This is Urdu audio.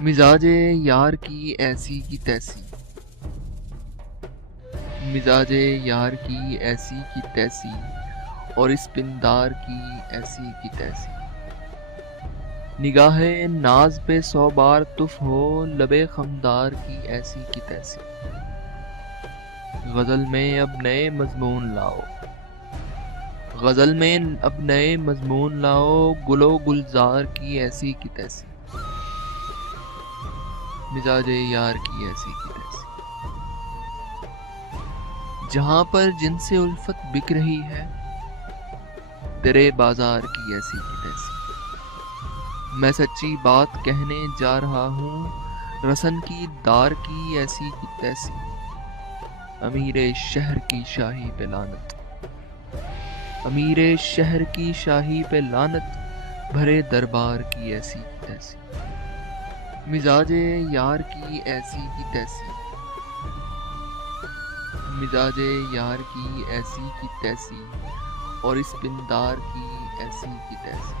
مزاج یار کی ایسی کی تیسی، مزاج یار کی ایسی کی تیسی، اور اس پندار کی ایسی کی تیسی۔ نگاہ ناز پہ 100 بار تف ہو، لب خمدار کی ایسی کی تیسی۔ غزل میں اب نئے مضمون لاؤ، غزل میں اب نئے مضمون لاؤ، گل و گلزار کی ایسی کی تیسی۔ مزاج یار کی ایسی کی تیسی۔ جہاں پر جن سے الفت بک رہی ہے، تیرے بازار کی ایسی کی تیسی۔ میں سچی بات کہنے جا رہا ہوں، رسن کی دار کی ایسی کی تیسی۔ امیر شہر کی شاہی پہ لعنت، امیر شہر کی شاہی پہ لعنت، بھرے دربار کی ایسی کی تیسی۔ مزاج یار کی ایسی کی تیسی، مزاج یار کی ایسی کی تیسی، اور اس پندار کی ایسی کی تیسی۔